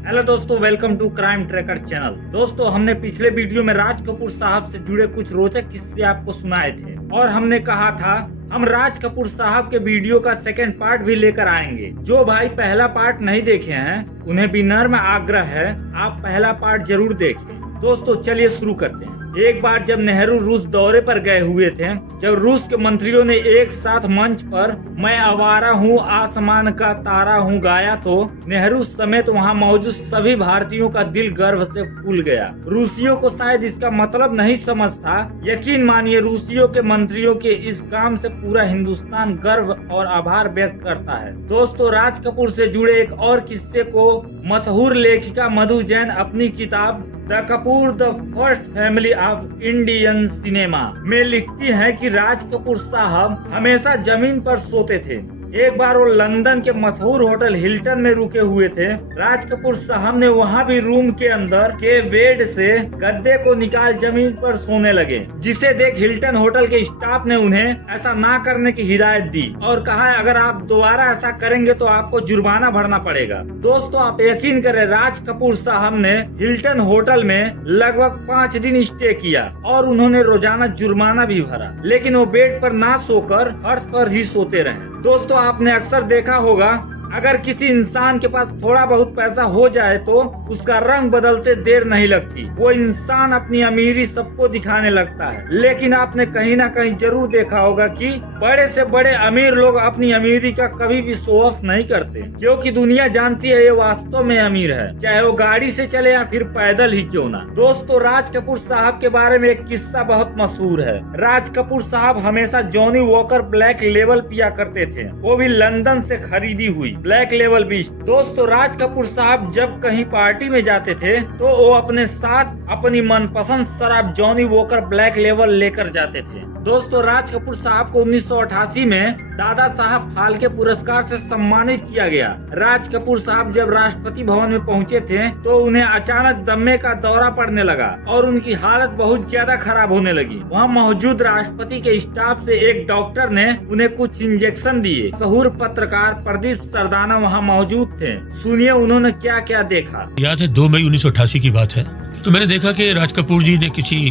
Hello दोस्तों, welcome to crime tracker channel. दोस्तों, हमने पिछले वीडियो में राज कपूर साहब से जुड़े कुछ रोचक किस्से आपको सुनाए थे और हमने कहा था हम राज कपूर साहब के वीडियो का सेकंड पार्ट भी लेकर आएंगे। जो भाई पहला पार्ट नहीं देखे हैं उन्हें विनम्र आग्रह है आप पहला पार्ट जरूर देखें। दोस्तों चलिए शुरू करते हैं। एक बार जब नेहरू रूस दौरे पर गए हुए थे, जब रूस के मंत्रियों ने एक साथ मंच पर मैं आवारा हूँ आसमान का तारा हूँ गाया तो नेहरू समेत वहाँ मौजूद सभी भारतीयों का दिल गर्व से फूल गया। रूसियों को शायद इसका मतलब नहीं समझ था। यकीन मानिए रूसियों के मंत्रियों के इस काम से पूरा हिंदुस्तान गर्व और आभार व्यक्त करता है। दोस्तों, राज कपूर से जुड़े एक और किस्से को मशहूर लेखिका मधु जैन अपनी किताब the Kapoor the first family of Indian cinema में लिखती हैं कि राज कपूर साहब हमेशा जमीन पर सोते थे। एक बार वो लंदन के मशहूर होटल हिल्टन में रुके हुए थे। राज कपूर साहब ने वहाँ भी रूम के अंदर के बेड से गद्दे को निकाल जमीन पर सोने लगे, जिसे देख हिल्टन होटल के स्टाफ ने उन्हें ऐसा ना करने की हिदायत दी और कहा अगर आप दोबारा ऐसा करेंगे तो आपको जुर्माना भरना पड़ेगा। दोस्तों, आप यकीन करें राज कपूर साहब ने हिल्टन होटल में लगभग 5 दिन स्टे किया और उन्होंने रोजाना जुर्माना भी भरा, लेकिन वो बेड पर ना सोकर फर्श पर ही सोते रहे। दोस्तों, आपने अक्सर देखा होगा अगर किसी इंसान के पास थोड़ा बहुत पैसा हो जाए तो उसका रंग बदलते देर नहीं लगती। वो इंसान अपनी अमीरी सबको दिखाने लगता है, लेकिन आपने कहीं ना कहीं जरूर देखा होगा कि बड़े से बड़े अमीर लोग अपनी अमीरी का कभी भी शो ऑफ नहीं करते, क्योंकि दुनिया जानती है ये वास्तव में अमीर है, चाहे वो गाड़ी से चले या फिर पैदल ही क्यों ना। दोस्तों, राज कपूर साहब के बारे में एक किस्सा बहुत मशहूर है। राज कपूर साहब हमेशा जॉनी वॉकर ब्लैक लेबल पिया करते थे, वो भी लंदन से खरीदी हुई ब्लैक लेवल बीच। दोस्तों, राज कपूर साहब जब कहीं पार्टी में जाते थे तो वो अपने साथ अपनी मनपसंद शराब जॉनी वॉकर ब्लैक लेवल लेकर जाते थे। दोस्तों, राज कपूर साहब को 1988 में दादा साहब फाल्के पुरस्कार से सम्मानित किया गया। राज कपूर साहब जब राष्ट्रपति भवन में पहुंचे थे तो उन्हें अचानक दमे का दौरा पड़ने लगा और उनकी हालत बहुत ज्यादा खराब होने लगी। वहाँ मौजूद राष्ट्रपति के स्टाफ से एक डॉक्टर ने उन्हें कुछ इंजेक्शन दिए। मशहूर पत्रकार प्रदीप सरदाना वहाँ मौजूद थे। सुनिए उन्होंने क्या क्या देखा। याद है 2 मई 1988 की बात है। तो मैंने देखा कि राज कपूर जी ने किसी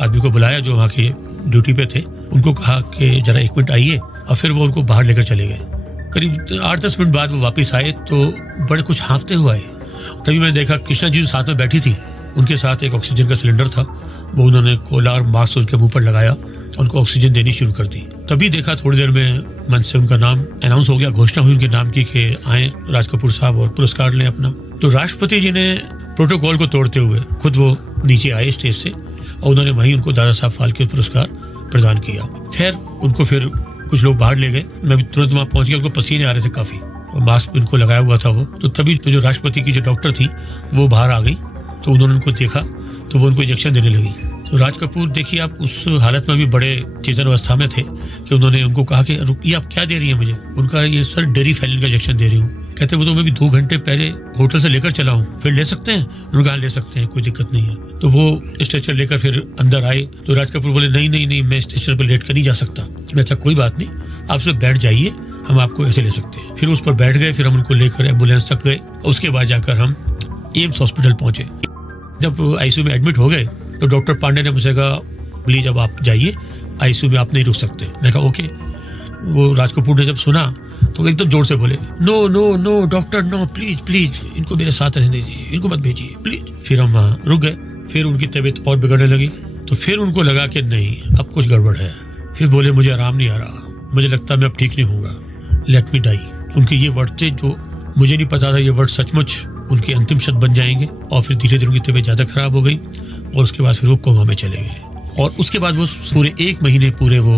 आदमी को बुलाया जो वहाँ के ड्यूटी पे थे। उनको कहा कि जरा 1 मिनट आइए और फिर वो उनको बाहर लेकर चले गए। करीब 8-10 मिनट बाद वो वापस आए तो बड़े कुछ हाँफते हुए आए। तभी मैंने देखा कृष्णा जी साथ में बैठी थी, उनके साथ एक ऑक्सीजन का सिलेंडर था। वो उन्होंने कोला और मास्क उनके मुंह पर लगाया, उनको ऑक्सीजन देनी शुरू कर दी। तभी देखा थोड़ी देर में मन से उनका नाम अनाउंस हो गया, घोषणा हुई उनके नाम की कि आए राज कपूर साहब और पुरस्कार लें अपना। तो राष्ट्रपति जी ने प्रोटोकॉल को तोड़ते हुए खुद वो नीचे आए स्टेज से और उन्होंने वहीं उनको दादा साहब फाल्के पुरस्कार प्रदान किया। खैर उनको फिर कुछ लोग बाहर ले गए। मैं भी तुरंत वहाँ पहुंच गया। उनको पसीने आ रहे थे काफी और मास्क उनको लगाया हुआ था वो। तो तभी तो जो राष्ट्रपति की जो डॉक्टर थी वो बाहर आ गई तो उन्होंने उनको देखा तो वो उनको इंजेक्शन देने लगी। तो राज कपूर देखिए आप उस हालत में भी बड़े चेतन अवस्था में थे कि उन्होंने उनको कहा कि रुकिए आप क्या दे रही हैं मुझे। उनका ये सर डेरी फैलिन का इंजेक्शन दे रही हूँ। कहते वो तो मैं भी 2 घंटे पहले होटल से लेकर चला हूँ, फिर ले सकते हैं? उन्होंने कहा ले सकते हैं, कोई दिक्कत नहीं है। तो वो स्ट्रेचर लेकर फिर अंदर आए तो राज कपूर बोले नहीं मैं स्ट्रेचर पर लेट कर नहीं जा सकता। मैं अच्छा कोई बात नहीं, आप उसमें बैठ जाइए, हम आपको ऐसे ले सकते हैं। फिर उस पर बैठ गए। फिर हम उनको लेकर एम्बुलेंस तक गए। उसके बाद जाकर हम एम्स हॉस्पिटल पहुंचे। जब आईसीयू में एडमिट हो गए तो डॉक्टर पांडे ने मुझसे कहा प्लीज अब आप जाइए, आईसीयू में आप नहीं रुक सकते। मैं कहा ओके। वो राज कपूर ने जब सुना तो एकदम जोर से बोले no no no doctor no, please इनको मेरे साथ रहने दीजिए, इनको मत भेजिए प्लीज। फिर हम रुक गए। फिर उनकी तबीयत और बिगड़ने लगी तो फिर उनको लगा कि नहीं अब कुछ गड़बड़ है। फिर बोले मुझे आराम नहीं आ रहा, मुझे लगता है मैं अब ठीक नहीं होऊंगा, लेट मी डाई। उनके ये वर्ड थे जो मुझे नहीं पता था ये वर्ड सचमुच उनके अंतिम शब्द बन जाएंगे। और फिर धीरे धीरे उनकी तबीयत ज्यादा खराब हो गई और उसके बाद फिर वो कोमा में चले गए। और उसके बाद वो पूरे 1 महीने पूरे वो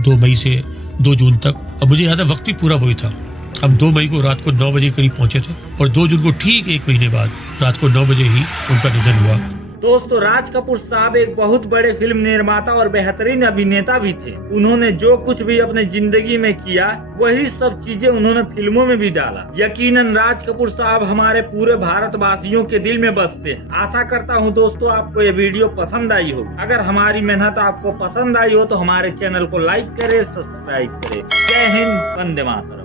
2 मई से 2 जून तक, अब मुझे याद है वक्त भी पूरा वही था। हम 2 मई को रात को 9 बजे करीब पहुंचे थे और 2 जून को ठीक 1 महीने बाद रात को 9 बजे ही उनका निधन हुआ। दोस्तों, राज कपूर साहब एक बहुत बड़े फिल्म निर्माता और बेहतरीन अभिनेता भी थे। उन्होंने जो कुछ भी अपने जिंदगी में किया वही सब चीजें उन्होंने फिल्मों में भी डाला। यकीनन राज कपूर साहब हमारे पूरे भारतवासियों के दिल में बसते हैं। आशा करता हूं दोस्तों आपको ये वीडियो पसंद आई हो। अगर हमारी मेहनत आपको पसंद आई हो तो हमारे चैनल को लाइक करे, सब्सक्राइब करे। जय हिंद, वंदे मातरम।